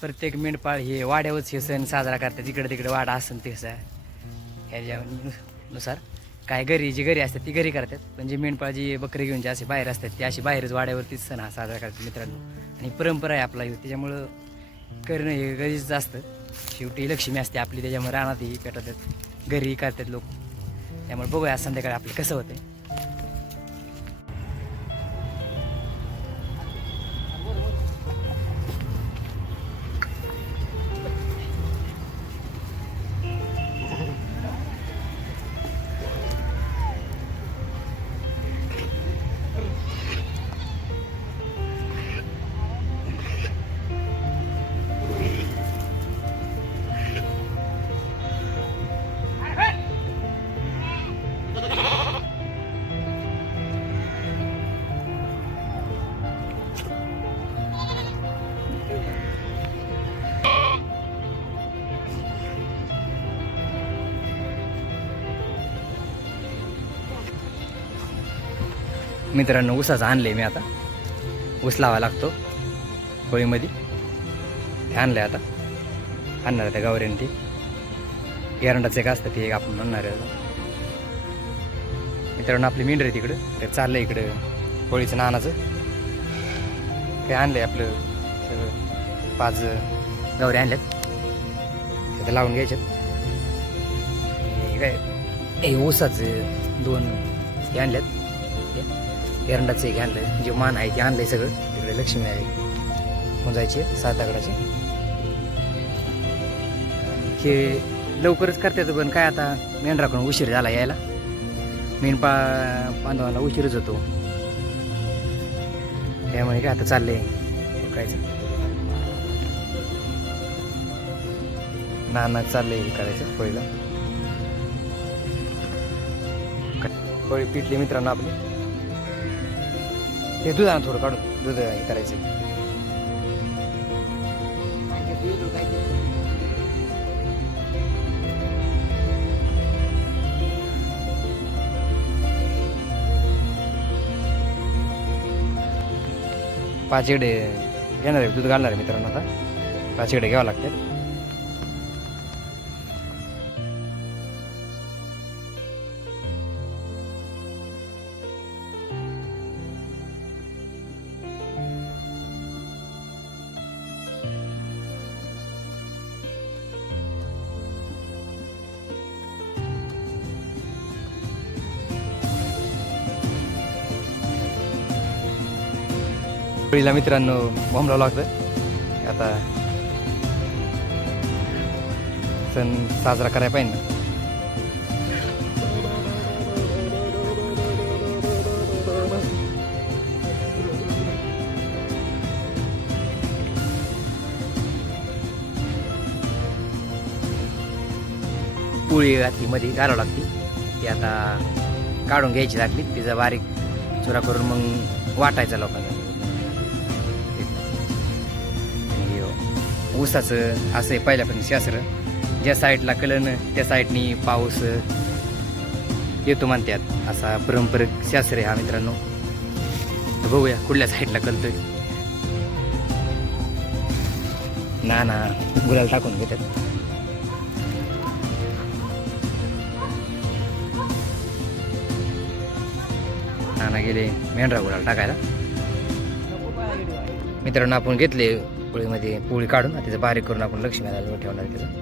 प्रत्येक मेंढपाळ हे वाड्यावरच हे सण साजरा करतात. इकडे तिकडे वाडा असेल ते ह्याच्यानुसार काय घरी असतात ती घरी करतात, पण जे मेंढपाळ जी बकरी घेऊन जे असे बाहेर असतात ते असे बाहेरच वाड्यावरतीच सण हा साजरा करतात मित्रांनो. आणि परंपरा आहे आपला त्याच्यामुळं करणं हे गरजेचं असतं. शेवटी लक्ष्मी असते आपली, त्याच्यामुळे रानातही पेटवतात, घरी करतात लोक. त्यामुळे बघूया संध्याकाळी आपलं कसं होतंय. मित्रांनो ऊसाचं आणलंय मी आता. ऊस लावा लागतो होळीमध्ये. ते आणलंय आता, आणणार आहे त्या गावऱ्याने. ते एरंडाचं एक असतं ते एक आपण आणणार आहे. मित्रांनो आपली मेंढर आहे तिकडं, तर चाललंय इकडं होळीचं नानाचं. ते आणलंय आपलं सगळं 5 गावऱ्या आणल्यात, ते लावून घ्यायच्यात. काय हे ऊसाचं 2 हे आणल्यात, एरंडाचं एक आणलंय, जे मान आहे ते आणलंय सगळं. तिकडे लक्ष्मी आहे पुंजायची 7 दगडाची. हे लवकरच करतात, पण काय आता मेंढराकडून उशीर झाला यायला. बांधवाला उशीरच होतो, त्यामुळे काय आता चाललंय कायचं नाना चाललंय हे करायचं होळीला. होळी पिटली मित्रांनो आपली. ते दूध आणा थोडं काढून, दूध हे करायचं. पाचेडे घेणार आहे, दूध घालणार आहे मित्रांनो. आता 5 शेडे घ्यावं लागतात. होळीला मित्रांनो बॉम्ब लावं लागतं. आता सण साजरा करायला पाहिजे ना. पोळी मध्ये घालावं लागते. ती आता काढून घ्यायची लागली, तिचा बारीक चुरा करून मग वाटायचा लोकांना. ऊसाचं असं आहे पहिल्यापासून शास्त्र. ज्या साईडला कलन त्या साईडनी पाऊस येतो म्हणतात, असा पारंपरिक शास्त्र आहे हा मित्रांनो. तर बघूया कुठल्या साईडला कलतोय. ना गुलाल टाकून घेतात. नाना गेले मेंढरा गुलाल टाकायला. मित्रांनो आपण घेतले पोळीमध्ये पोळी काढून त्याचं बारीक करून आपण लक्ष्मीला ठेवणार त्याचं.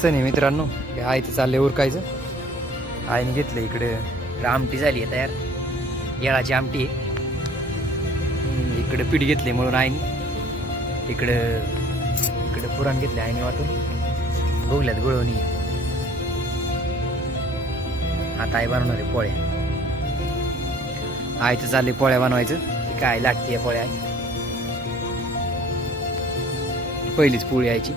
सण आहे मित्रांनो. हे आईचं चाललंय उरकायचं. आईने घेतलं इकडे आमटी झाली आहे तयार, येळाची आमटी आहे. इकडे पीठ घेतले म्हणून आईने, इकडे पुराण घेतले आईने वाटून, भोगल्यात गुळवणी. आता आई बनवणार आहे पोळ्या. आईचं चाललंय पोळ्या बनवायचं. काय लाटते पोळ्या. पहिलीच पोळी आईची.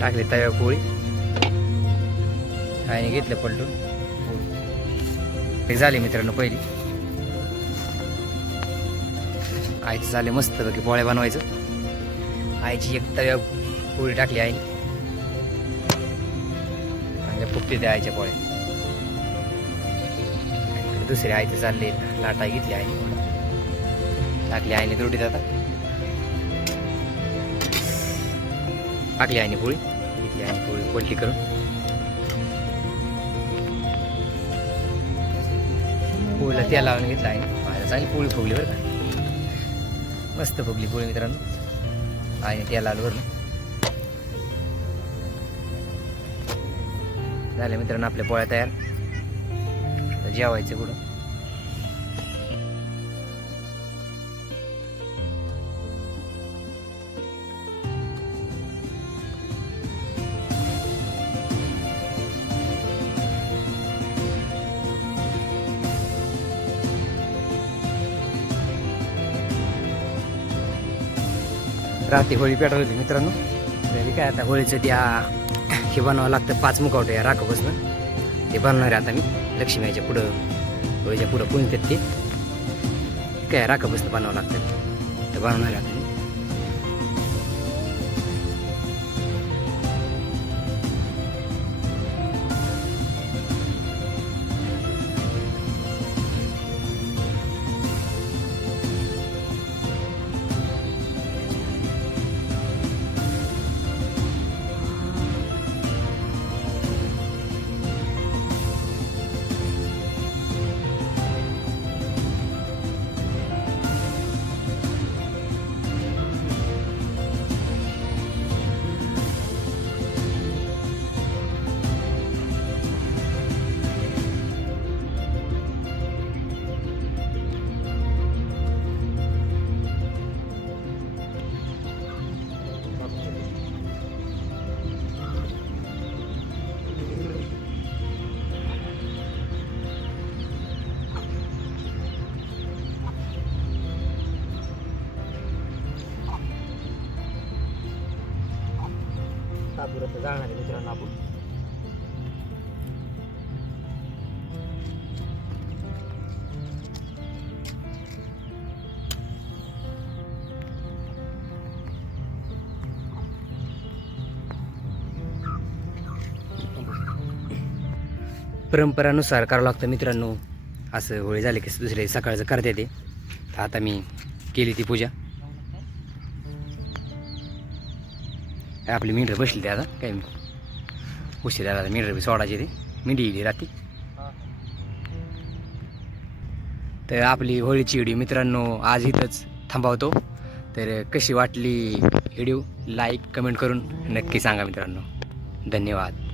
टाकले तव्यावर पोळी. आईने घेतलं पलटून. हे झाले मित्रांनो पहिली. आईचं झाले मस्त की पोळ्या बनवायचं. आईची एक तव्यावर पोळी टाकली आईने. चांगल्या फुगते त्या आईच्या पोळ्या. दुसरी आईचं चालले लाटा घेतली आईने, टाकली आईने रोटीत. आता टाकली आईने पोळी, घेतली आईने पोळी पलटी करून. पोळीला तेल लावून घेतलं आईने. माझ्या चांगली पोळी फुगली बरं का, मस्त फुगली पोळी मित्रांनो. आईने तेल लावलं बरं. झाले मित्रांनो आपल्या पोळ्या तयार. जेवायचं कुठं. रात्री होळी पेटवली होती मित्रांनो. तरी काय आता होळीचं त्या हे बनवावं लागतं 5 मुखवटे या राखापासून. ते बनवणार आहे आता मी. लक्ष्मीच्या पुढं, होळीच्या पुढं पुंजतात ते. काय राखापासून बनवावं लागतं, ते बनवणार आहे आता मी. तापुरात जाणार आहे मित्रांनो आपण. परंपरानुसार करावं लागतं मित्रांनो. असं होळी झाली की दुसरे सकाळचं करते ते. आता मी केली ती पूजा. काय आपली मेंढरं बसली ते आता काय उशीर झाला. मेंढरं बी सोडायची ते. मेंढी येईल रात्री. तर आपली होळीची व्हिडिओ मित्रांनो आज इथंच थांबवतो. तर कशी वाटली व्हिडिओ लाईक कमेंट करून नक्की सांगा मित्रांनो. धन्यवाद.